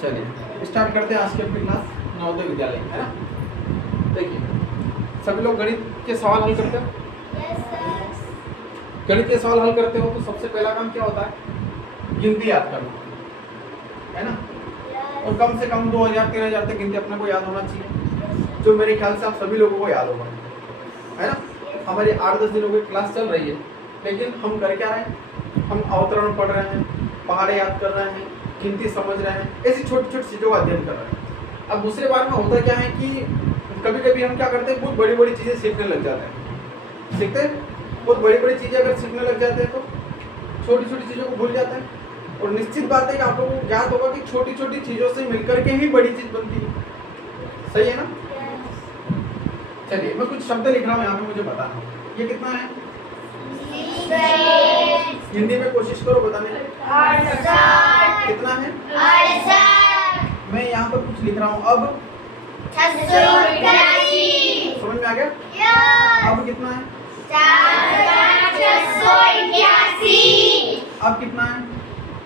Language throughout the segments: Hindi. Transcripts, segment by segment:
चलिए स्टार्ट करते हैं आज की अपनी क्लास नवोदय विद्यालय, है ना। देखिए सभी लोग गणित के सवाल हल करते हो। गणित के सवाल हल करते हो तो सबसे पहला काम क्या होता है? गिनती याद करना, है ना। और कम से कम 2000-3000 तक गिनती अपने को याद होना चाहिए, जो मेरे ख्याल से आप सभी लोगों को याद होगा, है ना। हमारी 8-10 दिनों की क्लास चल रही है, लेकिन हम कर क्या रहे हैं? हम अवतरण पढ़ रहे हैं, पहाड़े याद कर रहे हैं, गिनती समझ रहे हैं, ऐसी छोटी छोटी चीज़ों का अध्ययन कर रहे हैं। अब दूसरे बार में होता क्या है कि कभी कभी हम क्या करते हैं, बहुत बड़ी बड़ी चीज़ें सीखने लग जाते हैं। सीखते हैं बहुत बड़ी बड़ी चीज़ें अगर सीखने लग जाते हैं तो छोटी छोटी चीज़ों को भूल जाते हैं। और निश्चित बात है कि आप लोगों को ज्ञात होगा कि छोटी छोटी चीज़ों से मिलकर के ही बड़ी चीज़ बनती है। सही है ना। चलिए मैं कुछ शब्द लिख रहा हूँ यहाँ पे, मुझे बताना ये कितना है। हिंदी में कोशिश करो बताने की। कितना है? मैं यहाँ पर कुछ लिख रहा हूँ। अब 681 समझ में आ गया? अब कितना है? 4681 अब कितना है?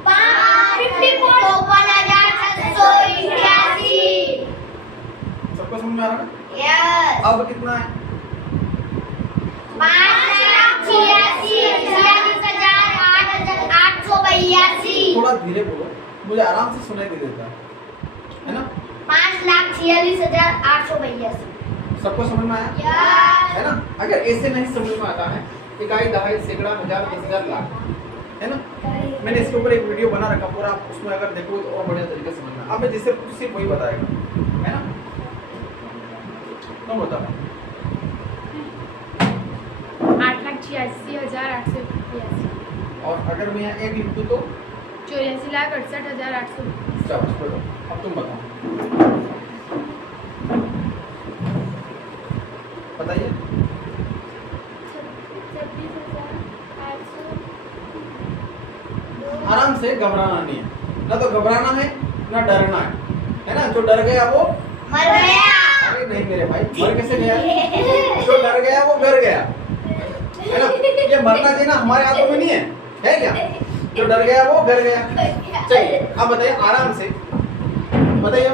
54,681 सबको समझ में आ रहा है? यस। अब कितना है? 5,46,882 थोड़ा धीरे बोलो, मुझे आराम से सुनाई दे देता है ना। 5,46,882 सबको समझ में आया? यस। है ना। अगर ऐसे नहीं समझ में आता है, इकाई, दहाई, सैकड़ा, हजार, 10,000, लाख, है ना। मैंने इसके ऊपर एक वीडियो बना रखा पूरा, आप उसमें अगर देखो तो और बढ़िया तरीके से समझना। अब मैं जिससे पूछ सिर्फ वही बताएगा, है ना। तो बताओ 8,86,882 और अगर मैं यहाँ एक लिख दूँ तो 84,68,800। चलो छोड़ो, अब तुम बताओ बताइए। 26,800। आराम से, घबराना नहीं है, ना तो घबराना है ना डरना है ना। जो डर गया वो मर गया। अरे नहीं मेरे भाई, मर कैसे गया? जो डर गया वो डर गया, है ना। ये मरना देना हमारे हाथों में नहीं है, है क्या? जो डर गया वो डर गया। चलिए अब बताइए आराम से बताइए।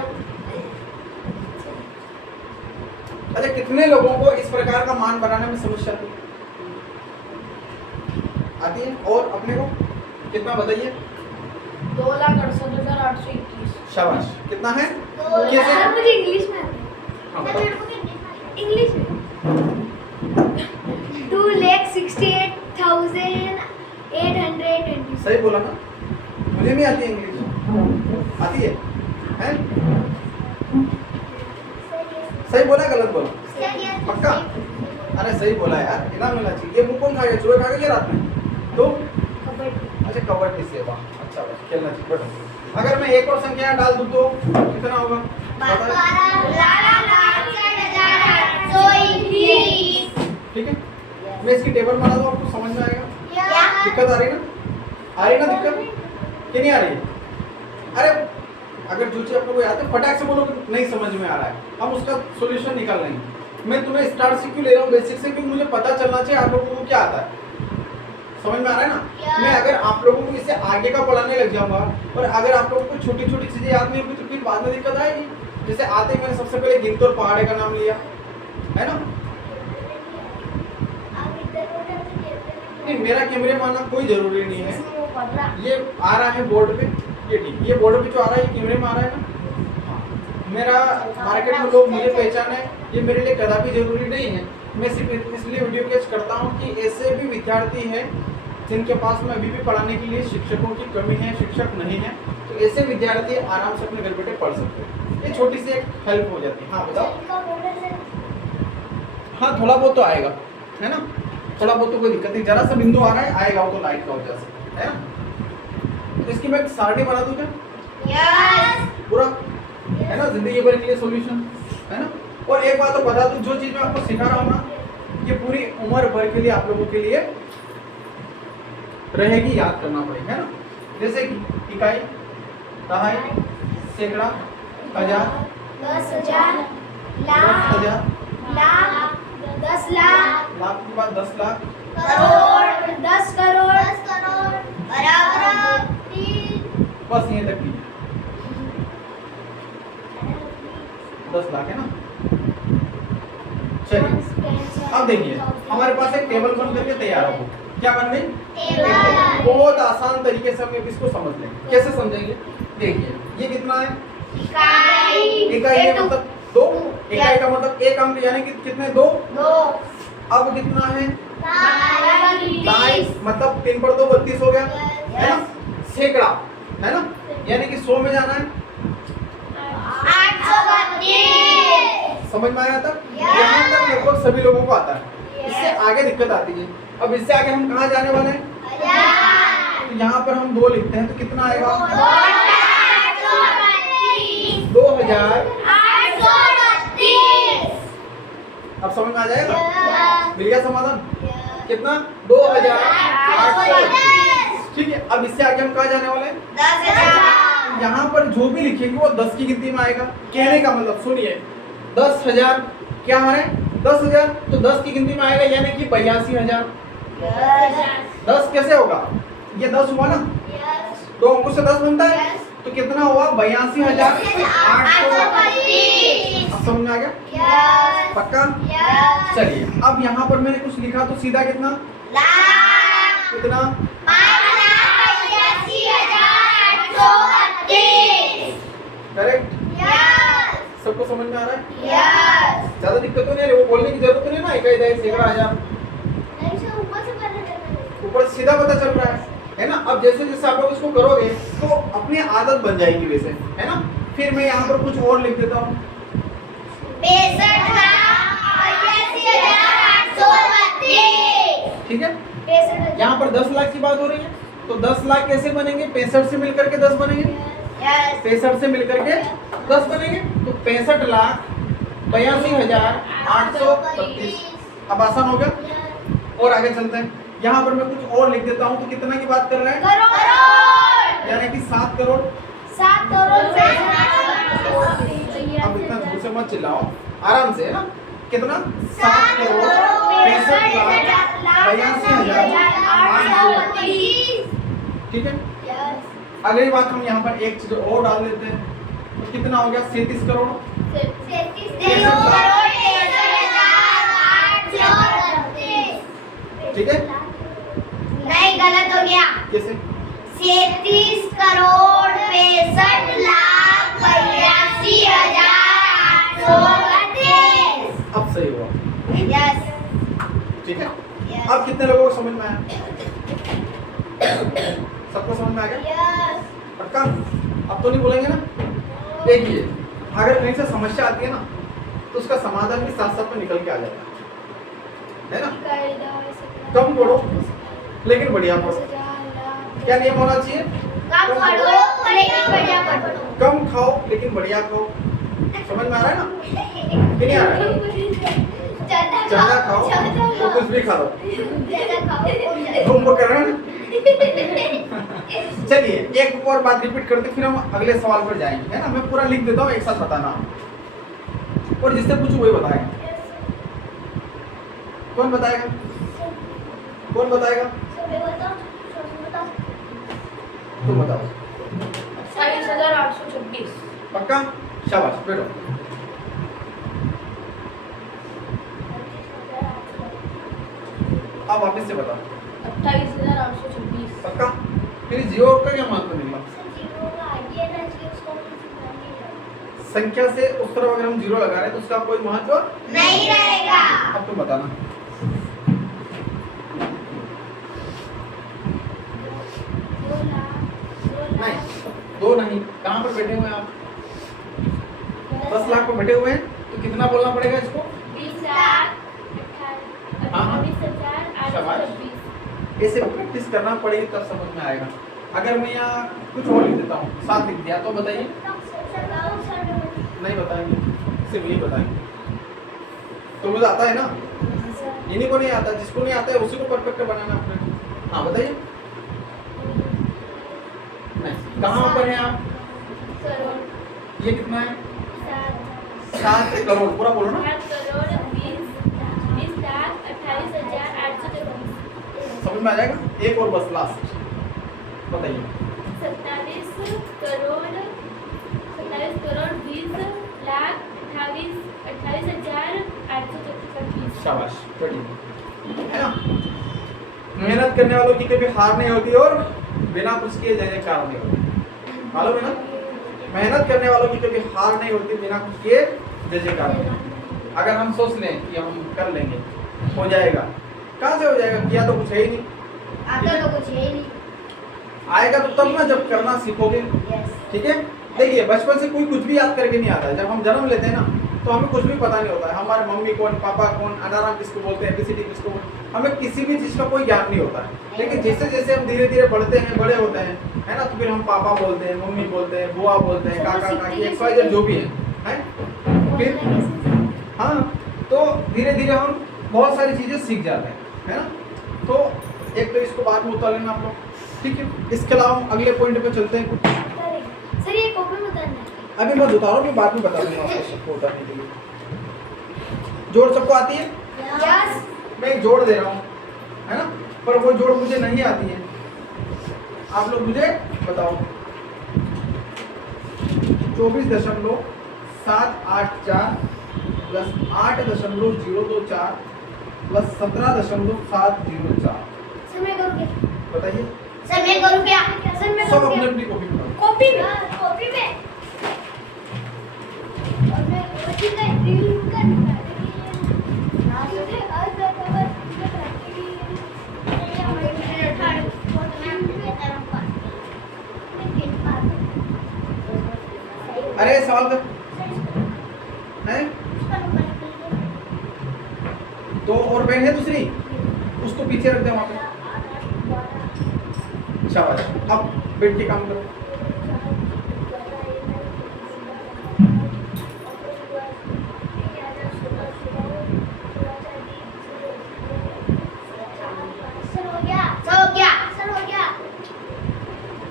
अच्छा कितने लोगों को इस प्रकार का मान बनाने में समस्या आती है? और अपने को कितना बताइए? 2,68,821। शाबाश। कितना है? कैसे? मुझे इंग्लिश में आता हाँ, है। बताओ। इंग्लिश में 2,68,820। सही बोला ना। मुझे नहीं आती है इंग्लिश, आती है? हैं? सही बोला गलत बोला? पक्का? अरे सही बोला यार, इनाम मिलना चाहिए। ये बुक कौन खाएगा? चूहे खा गए रात में तो? अच्छा कबड्डी से, वाह अच्छा, बस खेलना चाहिए। बैठो। अगर मैं एक और संख्या डाल दूं तो कितना होगा? बताओ। 12,821 ठीक है, मैं इसकी टेबल बना दूं, आपको समझ में आएगा? दिक्कत आ रही ना? आ रही ना दिक्कत कि नहीं आ रही? अरे अगर जो चीज आपको याद है फटाक से बोलो नहीं समझ में आ रहा है, हम उसका सॉल्यूशन निकाल लेंगे। मैं तुम्हें स्टार्ट से क्यों ले रहा हूँ, बेसिक से, क्योंकि मुझे पता चलना चाहिए आप लोगों को क्या आता है। समझ में आ रहा है ना? मैं अगर आप लोगों को इससे आगे का पढ़ाने लग जाऊंगा और अगर आप लोगों को छोटी छोटी चीजें याद नहीं होगी तो फिर बाद में दिक्कत आएगी। जैसे आते ही मैंने सबसे पहले गिनती और पहाड़े का नाम लिया, है ना। नहीं मेरा कैमरे में आना कोई जरूरी नहीं है, ये आ रहा है बोर्ड पे, ये ठीक। ये बोर्ड पे जो आ रहा है ये कैमरे में आ रहा है ना। मेरा मार्केट में लोग मुझे पहचाने ये मेरे लिए कदापि जरूरी नहीं है। मैं सिर्फ इसलिए वीडियो कैच करता हूँ कि ऐसे भी विद्यार्थी हैं जिनके पास में अभी भी पढ़ाने के लिए शिक्षकों की कमी है, शिक्षक नहीं है, तो ऐसे विद्यार्थी आराम से अपने घर बैठे पढ़ सकते हैं। ये छोटी सी एक हेल्प हो जाती है। हाँ बताओ। हाँ थोड़ा बहुत तो आएगा, है ना। थोड़ा बहुत तो कोई दिक्कत नहीं, जरा सा बिंदु आ रहा है आएगा, वो तो लाइट का वजह से, है ना। तो इसकी मैं सारणी बना दूं क्या? यस। पूरा, है ना, जिंदगी भर के लिए सॉल्यूशन, है ना। और एक बात तो बता दूं, जो चीज मैं आपको सिखा रहा हूँ ना, ये पूरी उम्र भर के लिए आप लोगों के लिए रहेगी, याद करना पड़ेगा, है ना। जैसे कि इकाई, दहाई, सैकड़ा, हजार, 10,000 10,000, लाख 10 लाख लाख के बाद 10 लाख, करोड़ 10 करोड़ बराबर बस यहीं तक की। 10 लाख है ना। चलिए अब देखिए हमारे पास एक टेबल बन करके तैयार हो। क्या बन गई? टेबल। बहुत आसान तरीके से हम इसको समझ लेंगे। कैसे समझेंगे? देखिए ये कितना है? इकाई है मतलब 2। इकाई का मतलब एक अंक यानी कि कितने? 2। अब कितना है? 22 मतलब 3 पर 2 32 हो गया है ना। सैकड़ा है ना, यानी कि 100 में जाना है। 832। समझ में आया तक? Yes. यहाँ तक लगभग सभी लोगों को आता है। इससे आगे दिक्कत आती है। अब इससे आगे हम कहाँ जाने वाले हैं? तो यहाँ पर हम 2 लिखते हैं तो कितना आएगा? 2000। अब समझ में आ जाएगा? मिल गया समाधान? कितना? 2832। ठीक है, अब इससे आगे हम कहाँ जाने वाले हैं? 10,000। यहाँ पर जो भी लिखेंगे वो 10 की गिनती में आएगा। कहने का मतलब सुनिए, 10,000 क्या है? 10,000 तो 10 की गिनती में आएगा यानी कि 82,000। 10 कैसे होगा? ये 10 हुआ ना, 2 अंकों से 10 बनता है तो कितना हुआ? 82,832। अब समझ में आ गया? पक्का? चलिए अब यहाँ पर मैंने कुछ लिखा तो सीधा कितना? कितना? करेक्ट? सबको समझ में आ रहा है? ज्यादा दिक्कत तो नहीं है, वो बोलने की जरूरत नहीं ना। इकाई दहाई सैकड़ा हजार ऊपर से सीधा पता चल रहा है ना। अब जैसे जैसे आप लोग इसको करोगे तो अपनी आदत बन जाएगी वैसे, है ना। फिर मैं यहाँ पर कुछ और लिख देता हूँ। 62,832। ठीक है, यहाँ पर 10 लाख की बात हो रही है तो 10 लाख कैसे बनेंगे? 65 से मिलकर के 10 बनेंगे। 65 से मिलकर के 10 बनेंगे तो 65,82,832। अब आसान हो गया। और आगे चलते हैं। यहाँ पर मैं कुछ और लिख देता हूँ तो कितना की बात कर रहे हैं? यानी कि 7 करोड़। अब इतना जोर से मत चिल्लाओ, आराम से, है ना। कितना? 7 करोड़ 65,82,832। ठीक है, अगली बात हम यहाँ पर एक चीज और डाल देते हैं तो कितना हो गया? 37 करोड़। ठीक है, नहीं, गलत हो गया। कैसे? 37 करोड़ 65 लाख 82,832। अब सही हुआ। यस। ठीक है, अब कितने लोगों को समझ में आया? सबको समझ में आ गया? यस। पक्का? अब तो नहीं बोलेंगे ना। देखिए अगर कहीं से समस्या आती है ना तो उसका समाधान भी साथ साथ में निकल के आ जाता है ना। कम पढ़ो लेकिन बढ़िया पढ़ो। क्या नियम होना चाहिए? कम पढ़ो लेकिन बढ़िया पढ़ो। कम खाओ लेकिन बढ़िया खाओ। समझ में आ रहा है ना? कि नहीं आ रहा है? ज्यादा खाओ तो कुछ भी खा लो। तुमको कर रहे हैं। चलिए एक और बात रिपीट करते फिर हम अगले सवाल पर जाएंगे, है ना। मैं पूरा लिख देता हूँ, एक साथ बताना और जिससे पूछूं वही बताएगा। कौन बताएगा? कौन बताएगा? तुम बताओ। 27,826। पक्का? शाबाश, बैठो। अब वापस से बताओ। 28,826। पक्का? फिर जीरो का क्या महत्व निकला? संख्या से उस तरफ अगर हम जीरो लगा रहे हैं तो उसका कोई महत्व नहीं रहेगा। अब तुम बताना। नहीं, 2 नहीं। कहाँ पर बैठे हुए हैं आप? 10 लाख पर बैठे हुए हैं तो कितना बोलना पड़ेगा इसको? 20,28,28,826। ऐसे प्रैक्टिस करना पड़ेगी तब समझ में आएगा। अगर मैं यहाँ कुछ और लिख देता हूँ, 7 लिख दिया तो बताइए। नहीं बताएंगे, सिर्फ यही बताएंगे। तो मुझे आता है ना, इन्हीं को नहीं आता। जिसको नहीं आता है उसी को परफेक्ट बनाना अपने। हाँ बताइए। नहीं, कहाँ पर है आप? ये कितना है? 7 करोड़। पूरा बोलो ना। 20,28,28,826। समझ में आ जाएगा? एक और बस लास्ट बताइए। 27 करोड़ 20,28,28,832। शाबाश, बढ़िया, है ना। मेहनत करने वालों की कभी हार नहीं होती और बिना कुछ किए जय जयकार नहीं होती, मालूम है ना। मेहनत करने वालों की कभी हार नहीं होती, बिना कुछ किए जय जयकार नहीं होती। अगर हम सोच लें कि हम कर लेंगे, हो जाएगा, कहाँ से हो जाएगा, किया तो कुछ है ही नहीं। आता तो कुछ है ही नहीं। आएगा तो तब ना जब करना सीखोगे, यस। ठीक है। देखिए बचपन से कोई कुछ भी याद करके नहीं आता है। जब हम जन्म लेते हैं ना तो हमें कुछ भी पता नहीं होता है, हमारे मम्मी कौन, पापा कौन, अनाराम किसको बोलते हैं, एबीसीडी किसको बोलते हैं, हमें किसी भी चीज़ का कोई ज्ञान नहीं होता है। लेकिन जैसे जैसे हम धीरे धीरे बढ़ते हैं, बड़े होते हैं, है ना, तो फिर हम पापा बोलते हैं, मम्मी बोलते हैं, बुआ बोलते हैं, काका काकी, XYZ जो भी है। फिर हाँ, तो धीरे धीरे हम बहुत सारी चीज़ें सीख जाते हैं, है ना। तो एक तो इसको बाद में उतार लेना आप लोग, ठीक है। इसके अलावा हम अगले पॉइंट पे चलते हैं। सर ये कॉपी में उतारना है। अभी मैं उतारूँ, मैं बाद में बता दूंगा आपको सबको उतारने के लिए। जोड़ सबको आती है? यस। मैं एक जोड़ दे रहा हूँ, है ना, पर वो जोड़ मुझे नहीं आती है। आप लोग मुझे बताओ। 24.784 प्लस 8.024 प्लस 17.704, सर मैं करूँ क्या? बताइए। सर मैं करूँ क्या? सर मैं सब करूँ अपनी क्या? अपनी कॉपी बनाओ। कॉपी में। कॉपी में। और मैं कॉपी का रीडिंग करना है। अरे सवाल कर, हैं? तो और पेन है दूसरी, उसको पीछे रख दे वहाँ पे। शाबाश, अब बैठ के काम करो।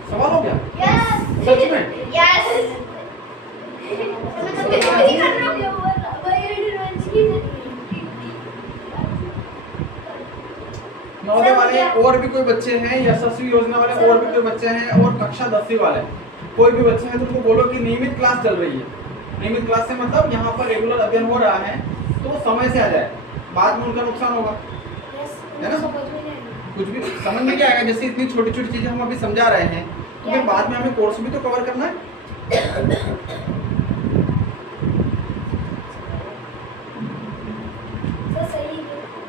सवाल हो गया? सच में? नवोदय वाले और भी कोई बच्चे हैं, यशस्वी योजना वाले और भी कोई बच्चे हैं, और कक्षा 10वीं वाले कोई भी बच्चे हैं, तो उनको बोलो कि नियमित क्लास चल रही है। नियमित क्लास से मतलब यहाँ पर रेगुलर अध्ययन हो रहा है, तो वो समय से आ जाए, बाद में उनका नुकसान होगा, है ना। कुछ भी समझ में क्या आएगा, जैसे इतनी छोटी छोटी चीजें हम अभी समझा रहे हैं, तो फिर बाद में हमें कोर्स भी तो कवर करना है।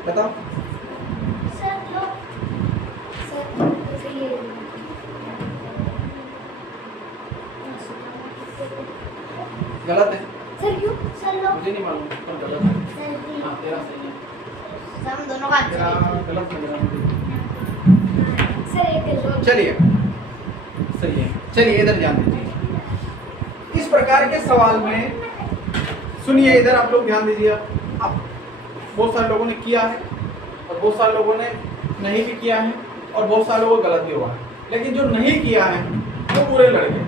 बताओ। गलत है, सर क्यों? सर लो। मुझे नहीं मालूम, पर गलत है। हाँ, तेरा सही है, सर हम दोनों का तेरा गलत लग रहा है मुझे। सर एक चलिए सही है, चलिए इधर ध्यान दीजिए। इस प्रकार के सवाल में सुनिए, इधर आप लोग ध्यान दीजिए। अब बहुत सारे लोगों ने किया है और बहुत सारे लोगों ने नहीं भी किया है और बहुत सारे लोगों को गलत भी हुआ है, लेकिन जो नहीं किया है वो पूरे लड़के,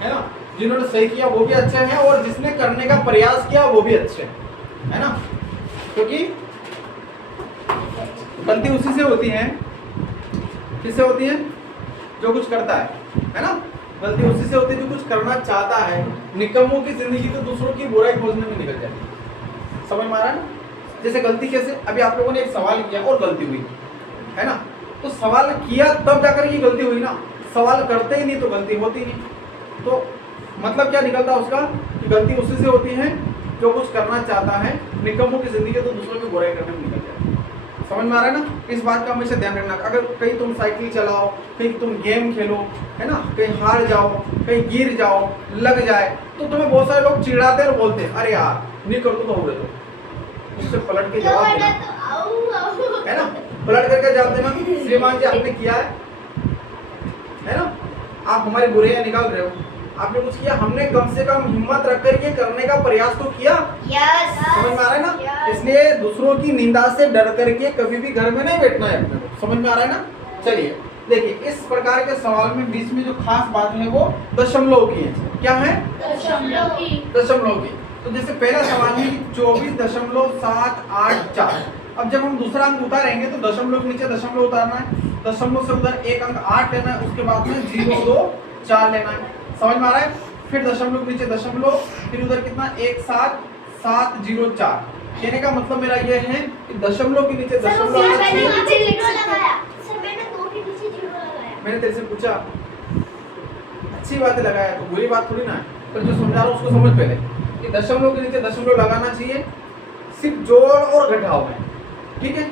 है ना। जिन्होंने सही किया वो भी अच्छे हैं और जिसने करने का प्रयास किया वो भी अच्छे हैं, है ना। क्योंकि गलती उसी से होती है, किससे होती है? जो कुछ करता है ना। गलती उसी से होती है जो कुछ करना चाहता है। निकम्मों की जिंदगी तो दूसरों की बुराई खोजने में निकल जाती है, समझ में आ रहा है ना। जैसे गलती कैसे, अभी आप लोगों ने एक सवाल किया और गलती हुई, है ना। तो सवाल किया तब जाकर की गलती हुई ना, सवाल करते ही नहीं तो गलती होती नहीं। तो मतलब क्या निकलता है उसका, कि गलती उसी से होती है जो कुछ करना चाहता है। निकम्मों की जिंदगी तो दूसरों की बुराई करने में निकल जाती है, समझ में आ रहा है ना। इस बात का हमेशा ध्यान रखना। अगर कहीं तुम साइकिल चलाओ, कहीं तुम गेम खेलो, है ना, कहीं हार जाओ, कहीं गिर जाओ, लग जाए, तो तुम्हें बहुत सारे लोग चिढ़ाते और बोलते हैं अरे यार नहीं कर तो हो गए, तो उससे पलट के जवाब देना, है ना। पलट करके जवाब देना, श्रीमान जी आपने किया है ना, आप हमारी बुराइयां निकाल रहे हो, आपने कुछ किया, हमने कम से कम हिम्मत रख कर ये करने का प्रयास तो किया। यस। समझ में आ रहा है ना। इसलिए दूसरों की निंदा से डर करके कभी भी घर में नहीं बैठना है अपने को, समझ में आ रहा है ना। चलिए देखिए, इस प्रकार के सवाल में बीच में जो खास बात है वो दशमलव की है। क्या है? दशमलव की। तो जैसे पहला सवाल है 24.784। अब जब हम दूसरा अंक उतारेंगे तो दशमलव के नीचे दशमलव उतारना है, दशमलव से उधर एक अंक 8 लेना है, उसके बाद में 0, 2, 4 लेना है, समझ में आ रहा है। फिर दशमलव के नीचे दशमलव, फिर उधर कितना 17704, कहने का मतलब मेरा ये है कि दशमलव के नीचे दशमलव आना मैंने चाहिए। नीचे जीरो लगाया सर मैंने 2 के नीचे जीरो लगाया मैंने तेरे से पूछा, अच्छी बात है लगाया तो बुरी बात थोड़ी ना है, पर जो समझा रहा हूँ उसको समझ पहले कि दशमलव के नीचे दशमलव लगाना चाहिए सिर्फ जोड़ और घटाव में, ठीक है।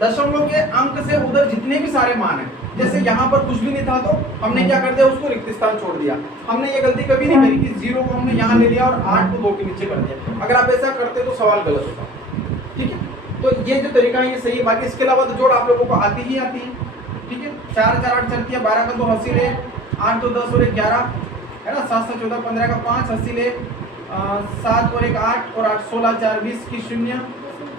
दशमलव के अंक से उधर जितने भी सारे मान हैं, जैसे यहाँ पर कुछ भी नहीं था तो हमने क्या कर दिया, उसको रिक्त स्थान छोड़ दिया। हमने ये गलती कभी नहीं करी कि 0 को हमने यहाँ ले लिया और 8 को 2 के नीचे कर दिया। अगर आप ऐसा करते तो सवाल गलत होता, ठीक है। तो ये जो तरीका है ये सही है। बाकी इसके अलावा तो जोड़ आप लोगों को आती ही आती है, ठीक है। 4 4 8 चलती है, 12 का 2 हासिल है, 8 2 10 और 1 11 है ना, 7 7 14 15 का 5 हासिल है, 7 और 1 8 और 8 16 4 20 की 0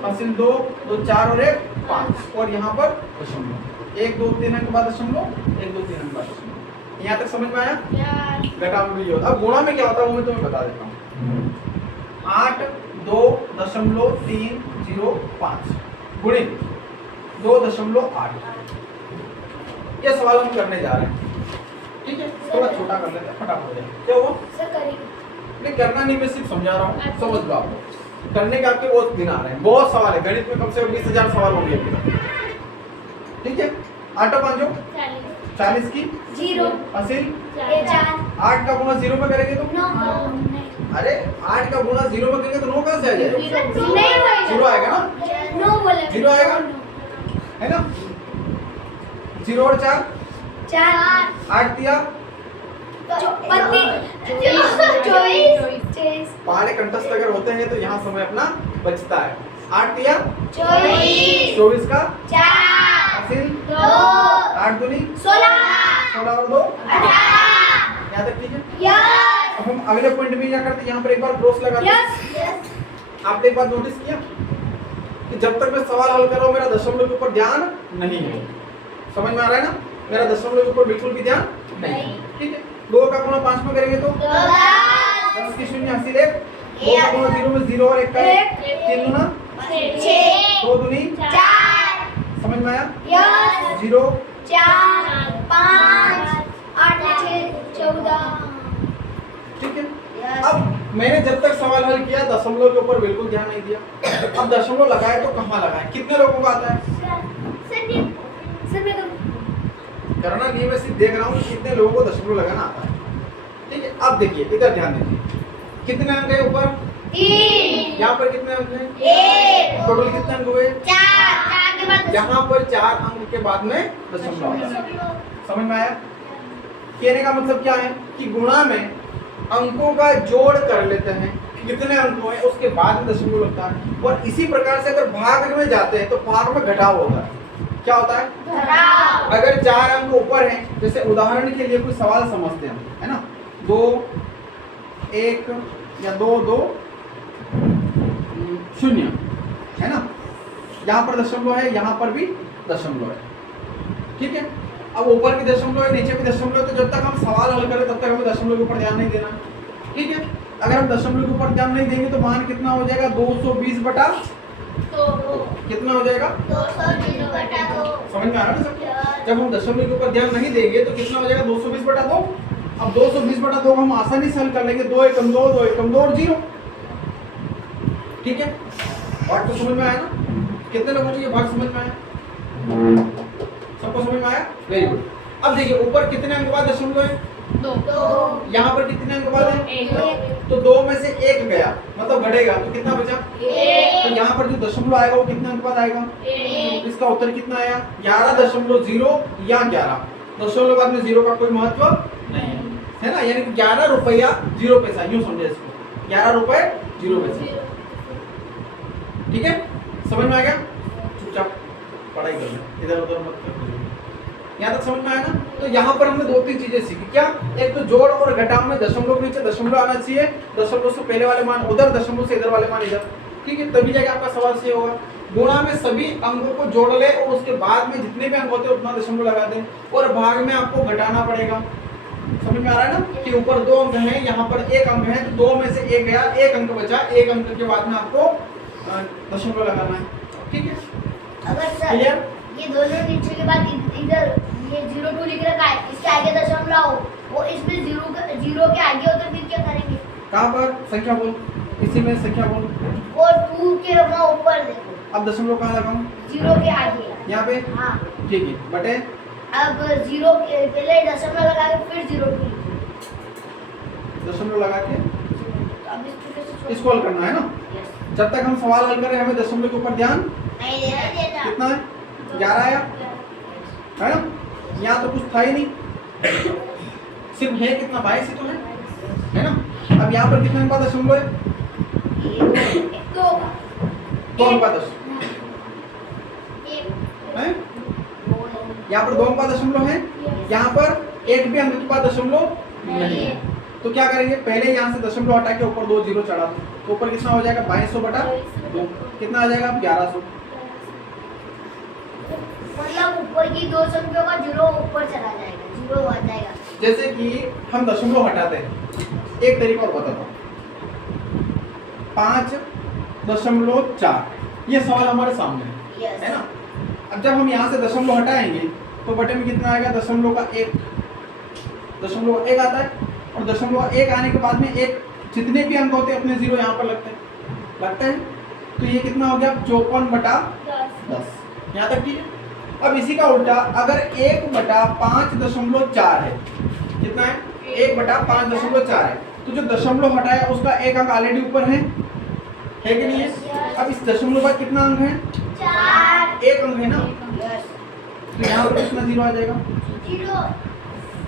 हासिल 2 2 4 और 1 5 और यहाँ पर दशमलव 1 2 3 अंक बाद दशमलव 1 2 3 अंक बाद दशमलव। यहाँ तक समझ में आया? घटाव में ये होता है। अब गुणा में क्या होता है वो मैं तुम्हें बता देता हूँ। 8 2.305 गुणित 2.8, ये सवाल हम करने जा रहे हैं, ठीक है। थोड़ा छोटा कर लेते हैं, फटाफट हो जाए। क्या हुआ? सर करेंगे नहीं करना नहीं, मैं सिर्फ समझा रहा हूँ, समझ लो आप। करने के आपके बहुत दिन आ रहे हैं, बहुत सवाल है गणित में, कम से कम 20,000 सवाल होंगे अभी तक, ठीक है। 8 5 40 की 0 हासिल, 4 8 का गुणा 0 में करेंगे तो 9 अरे 8 का गुणा 0 में करेंगे तो 9 कहाँ से आ जाएगा? नहीं 0 आएगा ना, 9 बोले 0 आएगा है ना। 0 और 4 4 8 दिया, 24 पहाड़े कंठस्थ अगर होते हैं तो यहाँ समय अपना बचता है। 8 दिया 24 24 का 4 हासिल, 2 8 दूनी 16 16 और 2 18 यहाँ तक, ठीक है। यस अब हम अगले पॉइंट में क्या करते हैं, यहाँ पर एक बार क्रॉस लगाते हैं। यस आपने एक बात नोटिस किया कि जब तक मैं सवाल हल कर रहा हूँ मेरा दशमलव के ऊपर ध्यान नहीं है, समझ में आ रहा है ना? मेरा दशमलव के ऊपर बिल्कुल भी ध्यान नहीं है, ठीक है। 2 का गुणा 5 में करेंगे तो 10 की 0 हासिल 1, 2 का गुणा 0 में 0 और 1 का 1, 3 गुना 6 2 दूनी 4 समझ में आया? यस 0 4 5 8 6 14 ठीक है। अब मैंने जब तक सवाल हल किया दशमलव के ऊपर बिल्कुल ध्यान नहीं दिया। अब दशमलव लगाए तो कहाँ लगाए, कितने लोगों को आता है सर मैं करना नहीं, मैं सिर्फ देख रहा हूँ कि कितने लोगों को दशमलव लगाना आता है, ठीक है। अब देखिए इधर ध्यान दीजिए, कितने अंक है ऊपर, 3 यहाँ पर कितने अंक हैं, 1 टोटल कितने अंक हुए, 4 के बाद यहाँ पर 4 अंक के बाद में दशमलव आता है। समझ में आया? कहने का मतलब क्या है कि गुणा में अंकों का जोड़ कर लेते हैं, कितने अंक हुए उसके बाद में दशमलव लगता है। और इसी प्रकार से अगर भाग में जाते हैं तो भाग में घटाव होता है। क्या होता है? घटाव। अगर 4 अंक ऊपर हैं, जैसे उदाहरण के लिए कोई सवाल समझते हैं, है ना, 2 1 या 2 2 0 है ना, यहाँ पर दशमलव है, यहाँ पर भी दशमलव है, ठीक है। अब ऊपर भी दशमलव है, नीचे भी दशमलव है, तो जब तक हम सवाल हल करें तब तक हमें दशमलव के ऊपर ध्यान नहीं देना, ठीक है। अगर हम दशमलव के ऊपर ध्यान नहीं देंगे तो मान कितना हो जाएगा, 220 बटा कितना हो जाएगा, 220 बटा 2 समझ में आ रहा है ना सब? जब हम दशमलव के ऊपर ध्यान नहीं देंगे तो कितना हो जाएगा, 220 बटा 2। अब 220 बटा 2 हम आसानी से हल कर लेंगे, 2 एकम 2 2 एकम 2 और 0, ठीक है। बात तो समझ में आया ना? कितने लोगों को ये भाग समझ में आया? सबको समझ में आया? Very good. अब देखिए ऊपर कितने अंक बाद दशमलव है, 2 यहाँ पर कितने अंक बाद है, 1 तो 2 में से 1 गया मतलब घटेगा, तो कितना बचा, 1 तो यहाँ पर जो दशमलव आएगा वो कितने अंक बाद आएगा, तो इसका उत्तर कितना आया, 11.0 या 11। दशमलव बाद में 0 का कोई महत्व नहीं है ना, यानी कि 11 रुपया 0 पैसा, यूं समझे इसको, 11 रुपए 0 पैसा, ठीक है। समझ में आ गया? चुपचाप पढ़ाई कर ले, इधर उधर मत कर। यहाँ तक समझ में आया ना? तो यहाँ पर हमने 2-3 चीजें सीखी। क्या? एक तो जोड़ और घटाव में दशमलव के नीचे दशमलव आना चाहिए, दशमलव से पहले वाले मान उधर, दशमलव से इधर वाले मान इधर, ठीक है, तभी जाके आपका सवाल सही होगा। गुणा में सभी अंकों को जोड़ ले और उसके बाद में जितने भी अंक होते हैं उतना दशमलव लगा दें, और भाग में आपको घटाना पड़ेगा। समझ में आ रहा है ना कि ऊपर 2 अंक हैं, यहाँ पर 1 अंक है, तो 2 में से 1 गया, 1 अंक बचा, 1 अंक के बाद में आपको दशमलव लगाना है, ठीक है। अगर सर क्लियर? ये दोनों नीचे के बाद इधर ये 02 लिख रखा है, इसके आगे दशमलव हो, वो इसमें 0 के आगे हो तो फिर क्या करेंगे? कहाँ पर संख्या बोल, इसी में संख्या बोल। और 2 के वहाँ ऊपर देखो, अब दशमलव कहाँ लगाऊं? 0 के आगे। यहाँ पे? हाँ, ठीक है, बटे अब 0 के पहले दशमलव लगा के फिर 0 2 दशमलव लगा के अब इस तरीके से छोड़- इसको हल करना है ना। Yes. जब तक हम सवाल हल कर रहे हैं हमें दशमलव के ऊपर ध्यान। नहीं देना। कितना है? 11 आया है ना। यहाँ तो कुछ था ही नहीं, सिर्फ है कितना 22 ही तो है ना। अब यहाँ पर कितना अनुपात दशमलव है? 2 अनुपात दशमलव है। यहाँ पर 2 अनुपात दशमलव है, यहाँ पर एक भी अनुपात दशमलव नहीं है। तो क्या करेंगे, पहले यहाँ से दशमलव हटा के ऊपर 2 जीरो चढ़ा दो, तो ऊपर कितना हो जाएगा 2200 बटा 2, कितना आ जाएगा 1100। मतलब ऊपर की 2 संख्याओं का 0 ऊपर चला जाएगा, 0 आ जाएगा। जैसे कि हम दशमलव हटाते हैं, एक तरीका और बताता हूँ। 5.4 ये सवाल हमारे सामने Yes. है ना। अब जब हम यहाँ से दशमलव हटाएंगे तो बटे में कितना आएगा? दशमलव का 1, दशमलव का 1 आता है, और दशमलव का 1 आने के बाद में एक जितने भी अंक होते हैं अपने 0 यहाँ पर लगते हैं। तो ये कितना हो गया? 54 बटा 10। यहाँ तक ठीक है। अब इसी का उल्टा, अगर 1 बटा 5.4 है, कितना है? 1 बटा 5.4 है, तो जो दशमलव हटाया उसका एक अंक ऑलरेडी ऊपर है कि नहीं है? अब इस दशमलव का कितना अंक है? 4 एक अंक है ना। Yes. तो यहाँ पर कितना 0 आ जाएगा? 0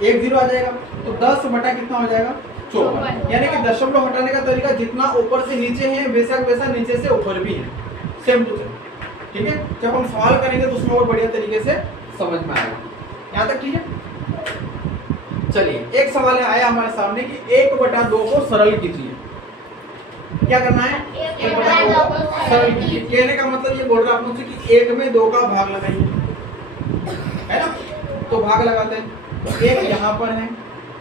एक 0 आ जाएगा। तो 10 बटा कितना हो जाएगा? 54। यानी कि दशमलव हटाने का तरीका जितना ऊपर से नीचे है बेशक वैसा नीचे से ऊपर भी है, सेम टू सेम। ठीक है, जब हम सवाल करेंगे तो उसमें और बढ़िया तरीके से समझ में आएगा। यहाँ तक ठीक है। चलिए, एक सवाल आया हमारे सामने कि 1 बटा 2 को सरल कीजिए। क्या करना है? 1 बटा 2 को सरल कीजिए। कहने का मतलब ये बोल रहा है आपसे कि 1 में 2 का भाग लगाइए, है ना। तो भाग लगाते हैं, 1 यहाँ पर है,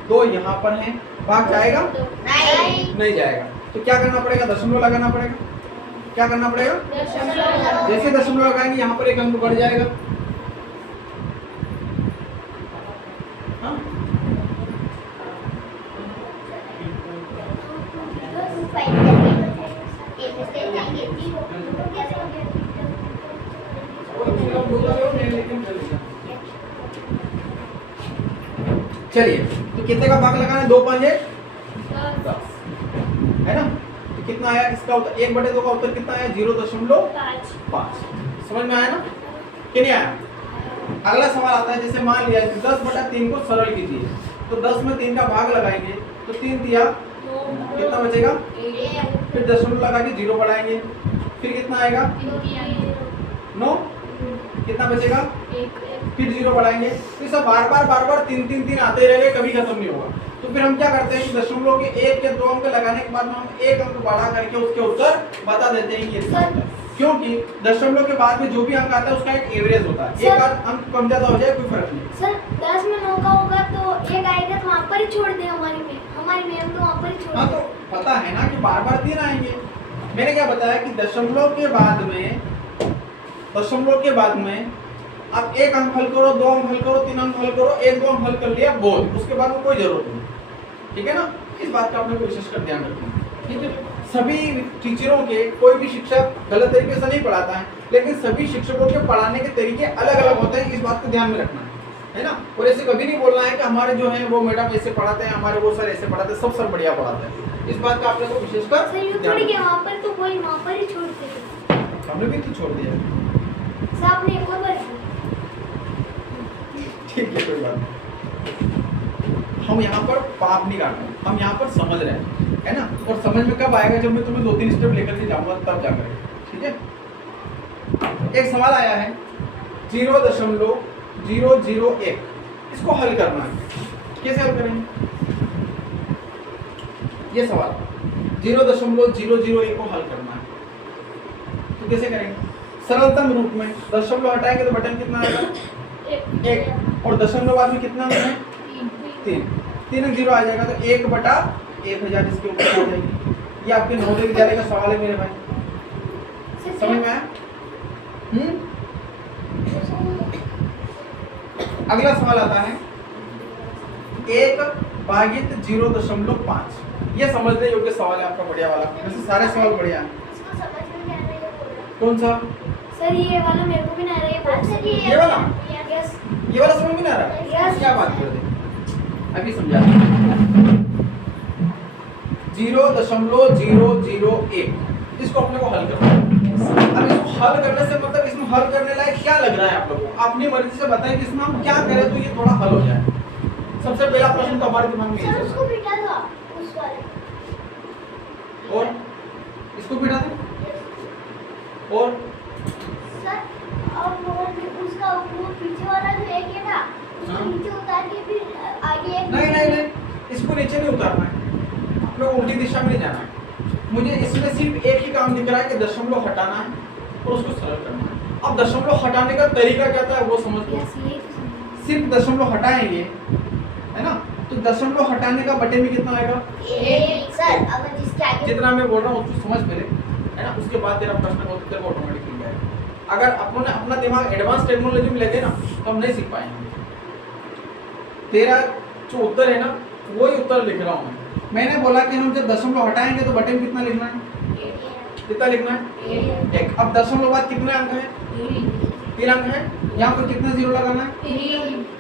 2 यहाँ पर है, भाग जाएगा? नहीं जाएगा। तो क्या करना पड़ेगा? दशमलव लगाना पड़ेगा। क्या करना पड़ेगा? जैसे दशमलव लगाएंगे यहाँ पर एक अंक बढ़ जाएगा। हाँ? चलिए, तो कितने का भाग लगाना है? 2 5 10 है ना। तो कितना आया इसका उत्तर? 1 बटे 2 का उत्तर कितना आया? 0.5। समझ में आया ना कि नहीं आया? अगला सवाल आता है, जैसे मान लिया 10 बटा 3 को सरल कीजिए, तो 10 में 3 का भाग लगाएंगे तो 3 दिया, कितना बचेगा? फिर दशमलव लगा के 0 बढ़ाएंगे, फिर कितना आएगा? 9, कितना बचेगा? फिर 0 बढ़ाएंगे। तो सब बार बार 3 आते रहेंगे, कभी खत्म नहीं होगा। तो फिर हम क्या करते हैं कि दशमलव के 1 या 2 अंक लगाने के बाद में हम एक अंक बढ़ा करके उसके उत्तर बता देते हैं कि ये सही है। क्योंकि दशमलव के बाद में जो भी अंक आता है उसका एक एवरेज होता है। एक बार अंक कम ज्यादा हो जाए कोई फर्क नहीं। सर 10 में 9 का होगा तो एक आएगा तो वहाँ पर ही छोड़ दे, हमारी मैम तो वहाँ पर ही छोड़ हाँ, दे। तो पता है ना कि बार 3 आएंगे। मैंने क्या बताया कि दशमलव के बाद में आप एक अंक हल करो, 2 अंक हल करो, 3 अंक हल करो, 1 2 अंक हल कर लिया बहुत, उसके बाद में कोई जरूरत नहीं। ठीक है ना। इस बात का आपने को विशेष कर ध्यान रखना। ठीक है, सभी टीचरों के कोई भी शिक्षक गलत तरीके से नहीं पढ़ाता है, लेकिन सभी शिक्षकों के पढ़ाने के तरीके अलग अलग होते हैं। इस बात को ध्यान में रखना है ना। और ऐसे कभी नहीं बोलना है कि हमारे जो है वो मैडम ऐसे पढ़ाते हैं, हमारे वो सर ऐसे पढ़ाते हैं, सब सर बढ़िया पढ़ाते हैं। इस बात का आपने को विशेष कर सर यूँ थोड़ी कि वहाँ पर तो कोई वहाँ पर ही छोड़ते हैं। हमने भी तो छोड़ दिया। सर आपने एक और बार किया। ठीक है, कोई बात नहीं। हम यहाँ पर पाप नहीं काट रहे, हम यहाँ पर समझ रहे हैं, है ना। और समझ में कब आएगा? जब मैं तुम्हें 2-3 स्टेप लेकर के जाऊंगा तब जाकर। ठीक है। एक सवाल आया है 0.001, इसको हल करना है। कैसे हल करेंगे ये सवाल? 0.001 को हल करना है तो कैसे करेंगे? सरलतम रूप में दशमलव हटाएंगे तो बटन कितना आएगा? 1, और दशमलव बाद में कितना है? 3 अंक 0 आ जाएगा, तो 1 बटा 1000 इसके ऊपर आ जाएगी। ये आपके नवोदय विद्यालय का सवाल है मेरे भाई, समझ में आया? अगला सवाल आता है 1 भागित 0.5। ये समझने योग्य सवाल है आपका, बढ़िया वाला। वैसे सारे सवाल बढ़िया हैं। इसको समझ में नहीं आ रहा है ये बोल रहा है। कौन सा? सर ये वाला मेरे को भी नहीं आ रहा है ये बोल। सर ये वाला? यस ये वाला समझ में नहीं आ रहा है? Yes. क्या बात कर रहे? अभी समझा। 0.001 इसको अपने को हल करना है। अब इसको हल करने से मतलब इसमें हल करने लायक क्या लग रहा है आप लोगों को? अपनी मर्जी से बताएं कि इसमें हम क्या करें तो ये थोड़ा हल हो जाए। सबसे पहला प्रश्न तो हमारे दिमाग में सर यही उसको चल बिठा दो उस वाले। रहा है। और इसको बिठा दें और सर और वो उसका वो पीछे वाला जो एक है ना उसको हाँ। नीचे उतार के फिर आगे एक नहीं, इसको नीचे नहीं उतारना है, आप लोग उल्टी दिशा में नहीं जाना है। मुझे इसमें सिर्फ एक ही काम दिख रहा है कि दशमलव हटाना है और उसको सरल करना है। अब दशमलव हटाने का तरीका क्या था वो समझ लो। यस ये तो समझ। सिर्फ दशमलव हटाएंगे, है ना, तो दशमलव हटाने का बटे में कितना आएगा? एक सर अगर जिसके आगे जितना मैं बोल रहा हूँ उसको समझ पहले, है ना, उसके बाद तेरा प्रश्न का उत्तर ऑटोमेटिक मिल जाएगा। अगर अपने अपना दिमाग एडवांस टेक्नोलॉजी में लगे ना तो हम नहीं सीख पाएंगे। तेरा जो उत्तर है ना वही उत्तर लिख रहा हूँ मैंने बोला कि हम जब दशमलव हटाएंगे तो बटे में कितना लिखना है? कितना लिखना है? एक। अब दशमलव बाद कितने अंक है? 3 अंक है। यहाँ पर कितना जीरो लगाना है?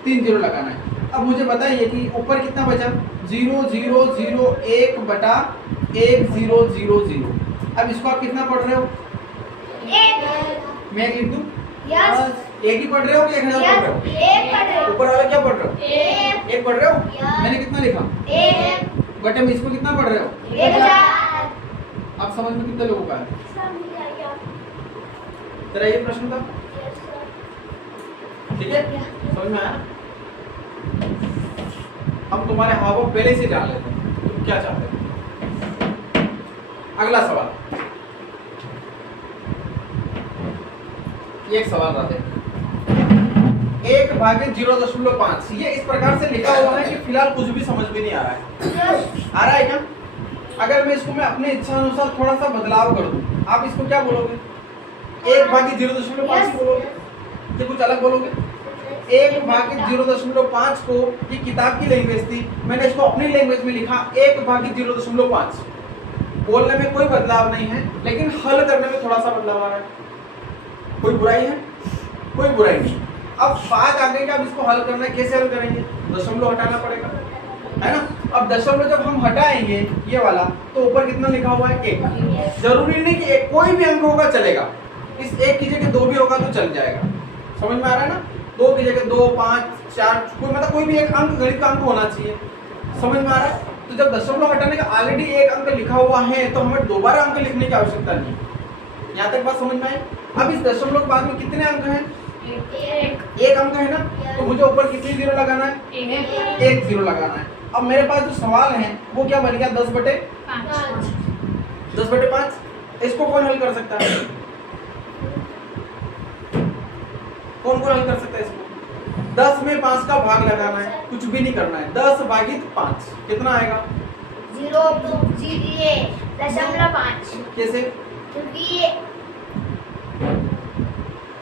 3 जीरो लगाना है। अब मुझे बताइए कि ऊपर कितना बचा? 0001 बटा 1000। अब इसको आप कितना पढ़ रहे हो? एक मैं लिख दूं? यस एक ही पढ़ रहे हो कि 1000 पढ़ रहे हो? एक पढ़ रहे हो ऊपर वाला क्या पढ़ रहे हो? एक एक पढ़ रहे हो? Yes. मैंने कितना लिखा? एक बटे में इसको कितना पढ़ रहे हो? 1000 आप समझ में कितने लोगों का है? सर मिल जाएगा तेरा ये प्रश्न था, यस सर ठीक है? समझ में आया? हम तुम्हारे हाव भाव पहले से जान लेते हैं तुम क्या चाहते हो। अगला सवाल, ये एक सवाल रहते हैं 1/0.5। ये इस प्रकार से लिखा हुआ है कि फिलहाल कुछ भी समझ में नहीं आ रहा है। आ रहा है क्या? अगर मैं इसको अपने इच्छा अनुसार थोड़ा सा बदलाव कर दूं, आप इसको क्या बोलोगे? 1/0.5 ही बोलोगे कि कुछ अलग बोलोगे? 1/0.5 को ये किताब की लैंग्वेज थी, मैंने इसको अपनी लैंग्वेज में लिखा 1/0.5। बोलने में कोई बदलाव नहीं है लेकिन हल करने में थोड़ा सा बदलाव आ रहा है। कोई बुराई है? कोई बुराई नहीं। अब बात आ गई कि अब इसको हल करना है, कैसे हल करेंगे? दशमलव हटाना पड़ेगा, है ना। अब दशमलव जब हम हटाएंगे ये वाला तो ऊपर कितना लिखा हुआ है? 1। जरूरी नहीं कि एक कोई भी अंक होगा चलेगा, इस 1 की जगह 2 भी होगा तो चल जाएगा। समझ में आ रहा है ना? 2 की जगह 2, 5, 4 कोई मतलब कोई भी एक अंक गणित का अंक होना चाहिए। समझ में आ रहा है? तो जब दशमलव हटाने का ऑलरेडी 1 अंक लिखा हुआ है तो हमें दोबारा अंक लिखने की आवश्यकता नहीं। यहाँ तक बात समझ में आई? अब इस दशमलव के बाद में कितने अंक हैं? एक अंक है ना, तो मुझे ऊपर कितनी जीरो लगाना है? 1 जीरो लगाना है। अब मेरे पास जो सवाल है वो क्या बन गया? 10/5। इसको कौन हल कर सकता है? कौन हल कर सकता है इसको? 10 में 5 का भाग लगाना है, कुछ भी नहीं करना है। 10/5 कितना आएगा? 0.5 कैसे? क्योंकि ये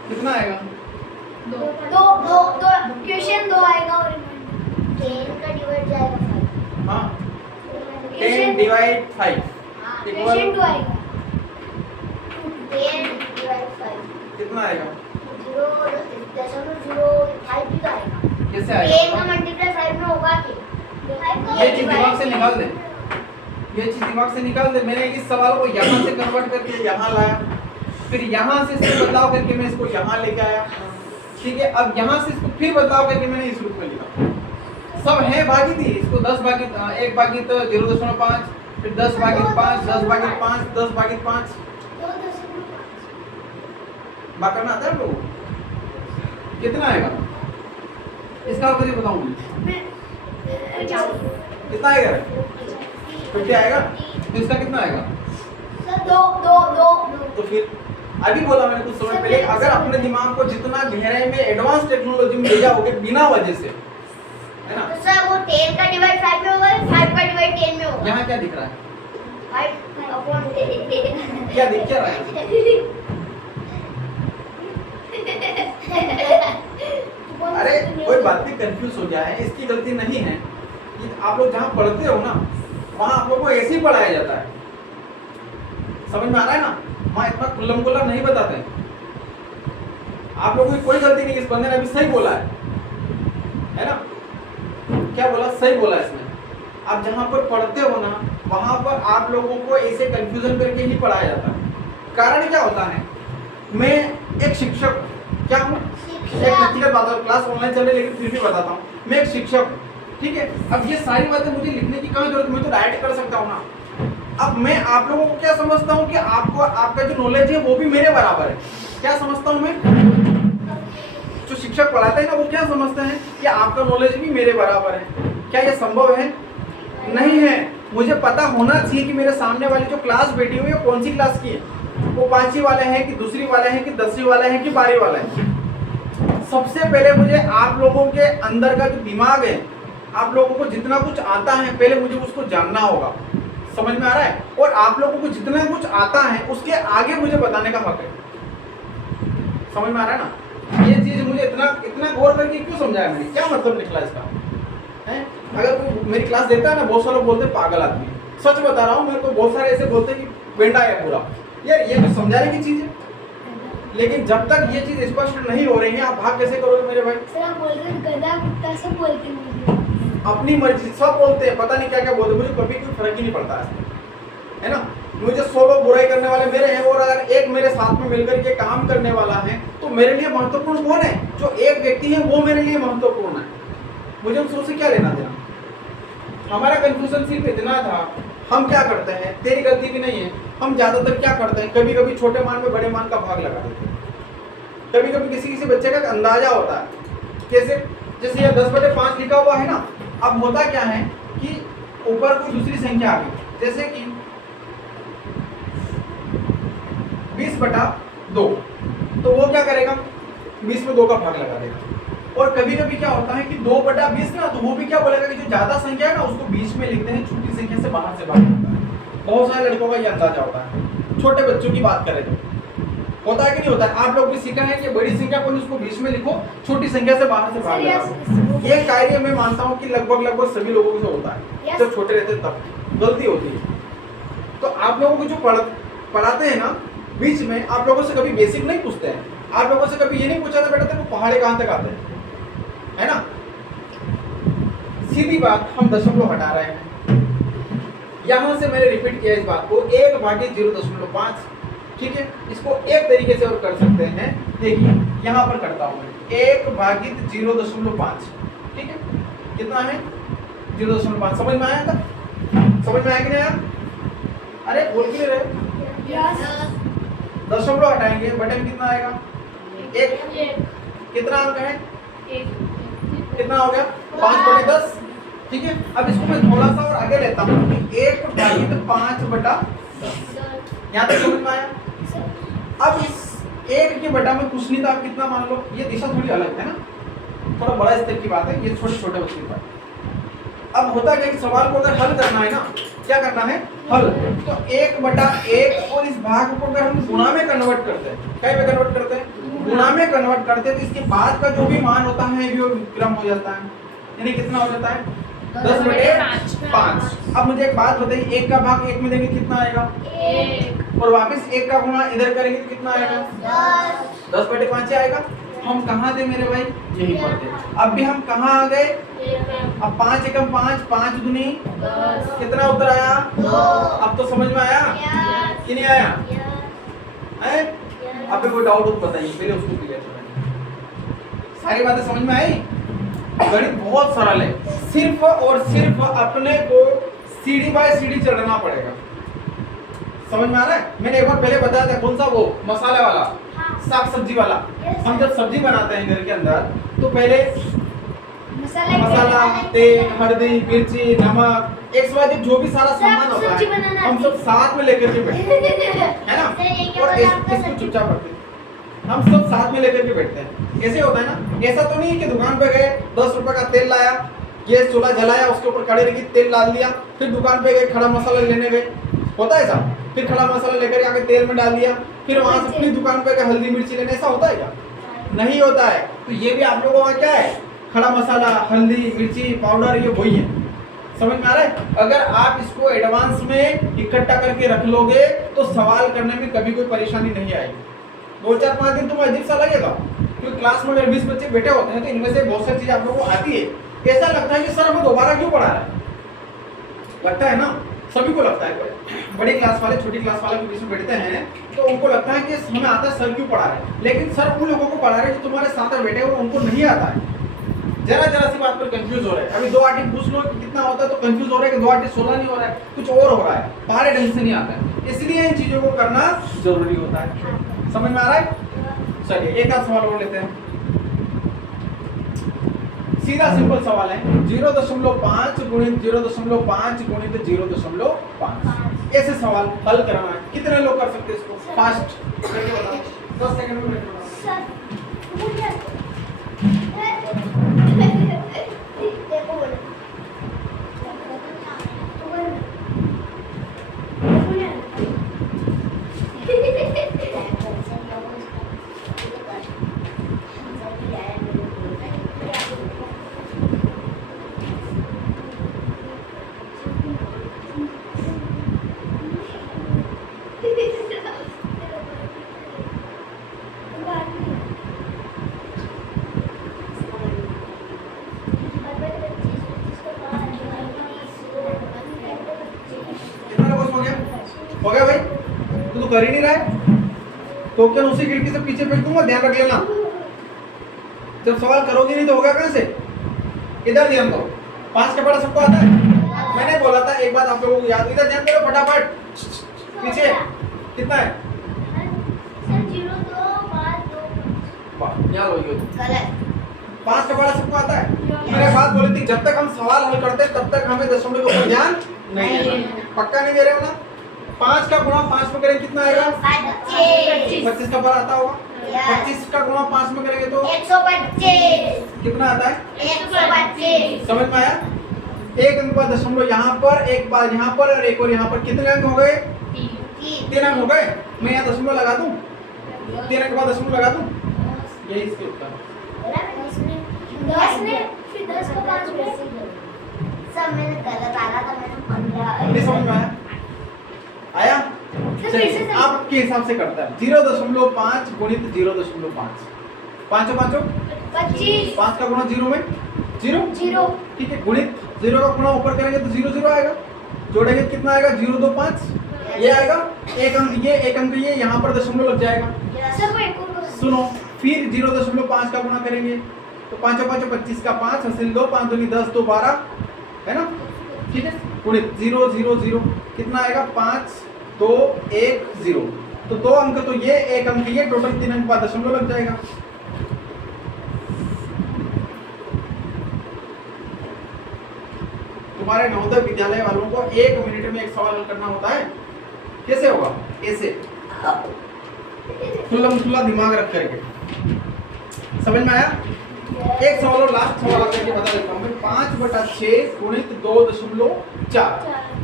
कितना आएगा? दो क्वेश्चन 2 आएगा और 10 का डिवाइड जाएगा 5। हाँ 10/5 क्वेश्चन 2 आएगा 10/5 कितना आएगा? 0.05 भी तो आएगा। कैसे 10 का आएगा? मल्टीप्लाई 5 में होगा कि ये चीज दिमाग से निकाल दे, ये चीज दिमाग से निकाल दे। मैंने इस सवाल को यहाँ से कन्वर्ट करके यहाँ लाया, फिर यहाँ से इसको बदलाव करके मैं इसको यहाँ लेके आया, ठीक है। अब यहाँ से इसको फिर बदलाव करके मैंने इस रूप में लिखा। सब है भागित ही, इसको 10/1/0.5, फिर 10/5, 10/5, 10/5। बात करना आता है लोगों को? कितना आएगा इसका उत्तर ही बताऊंगी। कितना आएगा? 50 आएगा। तो इसका कितना आएगा? दो तो फिर अभी बोला मैंने कुछ समय पहले, अगर अपने दिमाग को जितना गहराई में एडवांस टेक्नोलॉजी में ले जाओगे बिना वजह से, है ना। तो सर वो 10 का डिवाइड 5 में होगा, 5 का डिवाइड 10 में होगा। यहाँ क्या दिख रहा है? 5/10 क्या दिख क्या रहा है? अरे कोई बात नहीं, कंफ्यूज हो जाए, इसकी गलती नहीं है, आप लोग जहाँ पढ़ते हो ना वहाँ आप लोगों को ऐसे ही पढ़ाया जाता है। समझ में आ रहा है ना? वहाँ इतना खुल्लम खुल्ला नहीं बताते हैं। आप लोगों की कोई गलती नहीं, इस बंदे ने अभी सही बोला है ना? क्या बोला? सही बोला इसने। आप जहाँ पर पढ़ते हो ना वहाँ पर आप लोगों को ऐसे कंफ्यूजन करके ही पढ़ाया जाता है। कारण क्या होता है? मैं एक शिक्षक क्या हूँ? एक व्यक्तिगत बात है, क्लास ऑनलाइन चल रही है लेकिन फिर भी बताता हूँ, मैं एक शिक्षक हूँ, ठीक है? अब ये सारी बातें मुझे लिखने की कहाँ जरूरत, मैं तो डायरेक्ट कर सकता हूँ ना। अब मैं आप लोगों को क्या समझता हूँ कि आपको आपका जो नॉलेज है वो भी मेरे बराबर है। क्या समझता हूँ मैं? जो शिक्षक पढ़ाते हैं ना वो क्या समझते हैं कि आपका नॉलेज भी मेरे बराबर है। क्या ये संभव है? नहीं है। मुझे पता होना चाहिए कि मेरे सामने वाली जो क्लास बैठी हुई है कौन सी क्लास की है, वो 5वीं वाले हैं कि दूसरी वाले हैं कि 10वीं वाले हैं कि 12वीं वाले हैं। सबसे पहले मुझे आप लोगों के अंदर का जो दिमाग है, आप लोगों को जितना कुछ आता है पहले मुझे उसको जानना होगा। समझ में आ रहा है? और आप लोगों को जितना कुछ आता है उसके आगे मुझे बताने का हक है। समझ में आ रहा है ना? ये चीज मुझे इतना गौर करके क्यों समझाया मैंने, क्या मतलब निकला इसका है? अगर कोई मेरी क्लास देखता है ना, बहुत सारे लोग बोलते हैं पागल आदमी। सच बता रहा हूँ, मेरे को बहुत सारे ऐसे बोलते हैं कि बेंडा है पूरा। यार ये तो समझाने की चीज है, लेकिन जब तक ये चीज स्पष्ट नहीं हो रही है आप भाग कैसे करोगे मेरे भाई? सर आप बोल रहे हैं गधा कुत्ता सब बोलते हैं, अपनी मर्जी सब बोलते हैं, पता नहीं क्या क्या बोलते हैं, मुझे कभी कोई फर्क ही नहीं पड़ता है ना? मुझे 100 लोग बुराई करने वाले मेरे हैं और अगर एक मेरे साथ में मिलकर के काम करने वाला है तो मेरे लिए महत्वपूर्ण कौन है? जो एक व्यक्ति है वो मेरे लिए महत्वपूर्ण है। मुझे उससे क्या लेना देना? हमारा कंफ्यूजन सिर्फ इतना था, हम क्या करते हैं, तेरी गलती भी नहीं है, हम ज्यादातर क्या करते हैं, कभी कभी छोटे मान में बड़े मान का भाग लगा देते हैं। कभी कभी किसी किसी बच्चे का अंदाजा होता है, कैसे? जैसे ये 10/5 लिखा हुआ है ना, अब होता क्या है कि ऊपर कोई दूसरी संख्या आ गई, जैसे कि 20/2, तो वो क्या करेगा? 20 में 2 का भाग लगा देगा। और कभी कभी क्या होता है कि 2/20 ना, तो वो भी क्या बोलेगा कि जो ज्यादा संख्या है ना उसको बीच में लिखते हैं, छोटी संख्या से बाहर से भाग जाता है। बहुत सारे लड़कों का ये अंदाजा होता है। छोटे बच्चों की बात करें तो होता है कि नहीं होता है? आप लोग भी सीखा है कि बड़ी संख्या को उसको बीच में लिखो, छोटी संख्या से बाहर से भाग लगाओ। ये कार्य मैं मानता हूँ कि लगभग सभी लोगों से होता है, जब छोटे रहते तब गलती होती है। तो आप लोगों को जो पढ़ाते हैं ना बीच में, आप लोगों से कभी बेसिक नहीं पूछते हैं। आप लोगों से कभी ये नहीं पूछा था बेटा तेरे को पहाड़े कहाँ तक आते हैं, है ना? सीधी बात, हम दशमलव हटा रहे हैं। यहां से मैंने रिपीट किया इस बात को, 1/0.5, ठीक है? इसको एक तरीके से और कर सकते हैं, देखिए यहां पर करता हूं मैं 1/0.5, ठीक है? कितना है? 0.5। समझ में आया था? समझ में आया कि नहीं आया? अरे बोल के रहे, दशमलव हटाएंगे, बटन कितना आएगा? 1। कितना अंक है? कितना हो गया? 5/10, ठीक है? अब इसको मैं थोड़ा सा और आगे लेता हूँ, 1/5/10। यहाँ तक समझ में आया? अब इस 1 के बटा में कुछ नहीं था, आप कितना मान लो, ये दिशा थोड़ी अलग है ना, थोड़ा बड़ा स्तर की बात है, ये छोटे छोटे बच्चे की बात। अब होता क्या कि सवाल को अगर हल करना है ना, क्या करना है? हल। तो 1/1 और इस भाग को अगर हम गुणा में कन्वर्ट करते हैं, क्या में कन्वर्ट करते हैं? गुणा में कन्वर्ट करते हैं, तो इसके बाद का जो भी मान होता है वो विक्रम हो जाता है, यानी कितना हो जाता है? 10/5। अब मुझे एक बात बताइए, 1 का भाग 1 में देंगे कितना आएगा? 1। और वापस 1 का गुणा इधर करेंगे तो कितना आएगा? 10/5 आएगा। हम कहाँ थे मेरे भाई? यही पर थे। अब भी हम कहाँ आ गए? अब 5 एकम 5, 5 दूनी 10। कितना उत्तर आया? 2। अब तो समझ में आया कि नहीं आया? है? अब भी कोई डाउट हो तो बताइए, पहले उसको क्लियर करें। सारी बातें समझ में आई? गणित बहुत सरल है, सिर्फ और सिर्फ अपने को सीढ़ी बाय सीढ़ी चढ़ना पड़ेगा। समझ में आ रहा है? मैंने एक बार पहले बताया था, कौन सा? वो मसाले वाला, साग सब्जी वाला। हम जब सब्जी बनाते हैं घर के अंदर तो पहले मसाला, तेल, हल्दी, मिर्ची, नमक, XYZ जो भी सारा सामान होता है हम सब साथ में लेकर के बैठते हैं, है ना? और इसको चुपचाप रखते हैं, हम सब साथ में लेकर के बैठते हैं। ऐसे होता है ना? ऐसा तो नहीं कि दुकान पे गए, 10 रुपए का तेल लाया, गैस चूल्हा जलाया, उसके ऊपर कड़े रखी, तेल डाल दिया, फिर दुकान पे गए खड़ा मसाला लेने गए, होता है ऐसा? फिर खड़ा मसाला लेकर आके तेल में डाल दिया, फिर वहां से अपनी दुकान पे गए हल्दी मिर्ची लेने, ऐसा होता है क्या? नहीं होता है। तो ये भी आप लोगों का क्या है? खड़ा मसाला, हल्दी, मिर्ची पाउडर, ये वही है। समझ में आ रहा है? अगर आप इसको एडवांस में इकट्ठा करके रख लोगे तो सवाल करने में कभी कोई परेशानी नहीं आएगी। 2-4-5 दिन तुम्हें अजीब सा लगेगा, क्योंकि क्लास में अगर 20 बच्चे बैठे होते हैं तो इनमें से बहुत सारी चीजें आप लोगों को आती है, ऐसा लगता है कि सर हमें दोबारा क्यों पढ़ा रहा है, लगता है ना, सभी को लगता है। बड़ी क्लास वाले छोटी क्लास वाले के बीच में बैठते हैं तो उनको लगता है कि हमें आता है सर क्यों पढ़ा रहे हैं, लेकिन सर उन लोगों को पढ़ा रहे हैं जो तुम्हारे साथ में बैठे हो उनको नहीं आता है, जरा सी बात पर कंफ्यूज हो रहे हैं। अभी 2 आटे पूछ लो कि कितना होता है तो कंफ्यूज हो रहा है कि 2 आटे 16 नहीं हो रहा है, कुछ और हो रहा है, पहाड़े ढंग से नहीं आता है, इसलिए इन चीजों को करना जरूरी होता है। समझ में आ रहा है? चलिए एक आध सवाल और लेते हैं, सीधा सिंपल सवाल है, 0.5 गुणित 0.5 गुणित 0.5 ऐसे सवाल हल कराना है। कितने लोग कर सकते हैं इसको? फास्ट करके बताओ, 10 सेकंड में बताओ। सर देखो बोलो कितना लोग हो गया भाई? तू तो कर ही नहीं रहा है तो क्या उसी खिड़की से पीछे फेंक दूंगा, ध्यान रख लेना। जब सवाल करोगे नहीं तो होगा कहां से? इधर ध्यान दो। 5 का बड़ा सबको आता है? मैंने बोला था एक बात आप लोगों को याद, इधर ध्यान करो फटाफट। पीछे कितना है? सर 0.252 याद होगी गलत। 5 का बड़ा सबको आता है? मैंने बात बोली थी जब तक हम सवाल हल करते हैं तब तक हमें दशमलव के ऊपर ध्यान नहीं देना। पक्का नहीं दे रहे हो ना? 5 का गुणा 5 में करेंगे कितना आएगा? 25 का बड़ा आता होगा? 25 का गुणा 5 में करेंगे तो 125 कितना आता है? 125 समझ में आया? एक अंक का दशमलव यहाँ पर, एक बार यहाँ पर और एक और यहाँ पर, कितने अंक हो गए? 3 अंक हो गए। मैं यहाँ दशमलव लगा दूं? 3 अंक का दशमलव लगा दूं? यही इसके उत्तर। 10 ने फिर 10 को 5 में सब मैंने गलत आ रहा था, मैंने 15 नहीं समझ में आया? आया? चलिए आपके हिसाब से करता है 0.5 गुणित 0.5 पांचों 25 5 का गुणा 0 में 0 ठीक है, गुणित 0 का गुणा ऊपर करेंगे तो 0 आएगा, जोड़ेंगे कितना आएगा? 0.25 ये आएगा, एक अंक ये, एक अंक ये, यहाँ पर दशमलव लग जाएगा। सर वो एक और सुनो, फिर 0.5 का गुणा करेंगे तो 5 5 25 का 5 हासिल 2, 5 दूनी 10, 2 12 है ना, ठीक है, गुणित 0 0 0 कितना आएगा? 5 2 1 0, तो 2 अंक तो ये, एक अंक ये, टोटल 3 अंक बाद दशमलव लग जाएगा। तुम्हारे नवोदय विद्यालय वालों को 1 मिनट में एक सवाल हल करना होता है, कैसे होगा? ऐसे खुला दिमाग रख करके। समझ में आया? एक सवाल और लास्ट सवाल आप करके बता देता हूँ मैं। 5/6 गुणित 2.4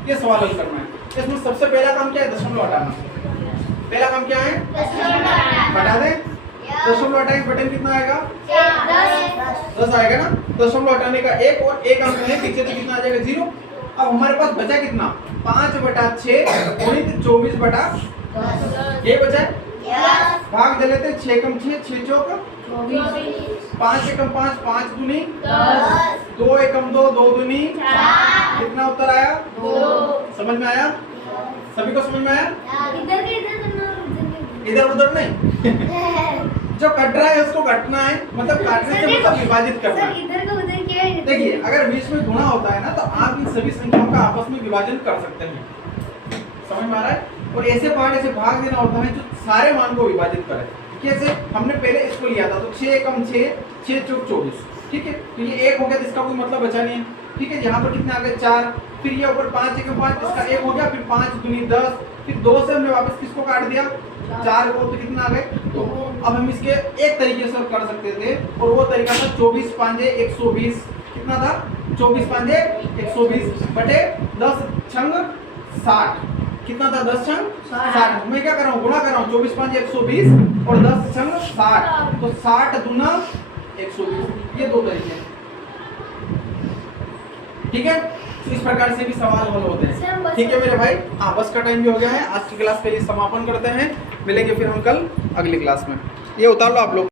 ये सवाल हल करना है। इसमें सबसे पहला काम क्या है? दशमलव हटाना। पहला काम क्या है? हटा दें। दशमलव हटाएंगे, बटन कितना आएगा? 10 आएगा ना। दशमलव हटाने का एक और एक अंक है पीछे तो कितना आ जाएगा? 0। अब हमारे पास बचा कितना? 5/6 गुणित 24/10 ये बचा है। भाग दे लेते हैं, 6 कम 6 6 चौक 5 एकम 5 5 दूनी 2 एकम 2 2 दूनी कितना उत्तर आया? 2। समझ में आया? सभी को समझ में आया? इधर के इधर करना और इधर उधर नहीं, जो कट रहा है उसको काटना है, मतलब काटने से मतलब विभाजित करना सर है। इधर का उधर क्या है? देखिए अगर बीच में गुणा होता है ना तो आप इन सभी संख्याओं का आपस में विभाजन कर सकते हैं। समझ में आ रहा है? और ऐसे पार्ट ऐसे भाग देना होता है जो सारे मान को विभाजित करे। कैसे? हमने पहले इसको लिया था तो 6 एकम 6 6 चौक 24 ठीक है, तो ये 1 हो गया, तो इसका कोई मतलब बचा नहीं है। ठीक है, यहाँ पर कितने आ गए? 4, फिर ये ऊपर 5 एकम 5 इसका 1 हो गया, फिर 5 दूनी 10, फिर 2 से हमने वापस किसको काट दिया? 4 को, तो कितना आ गए? 2। अब हम इसके एक तरीके से कर सकते थे और वो तरीका था 24 5 120 कितना था? 24 5 120 बटे 10 छंग 60 कितना था? 10 छंग 60। मैं क्या कर रहा हूँ? गुणा कर रहा हूँ, 24 5 120 और 10 छंग 60, तो 60 दूना 120, ये दो तरीके हैं। ठीक है, इस प्रकार से भी सवाल हल होते सर, हैं। बस- ठीक है मेरे भाई, हाँ बस का टाइम भी हो गया है। आज की क्लास के लिए समापन करते हैं। मिलेंगे फिर हम कल अगली क्लास में। ये उतार लो आप लोग।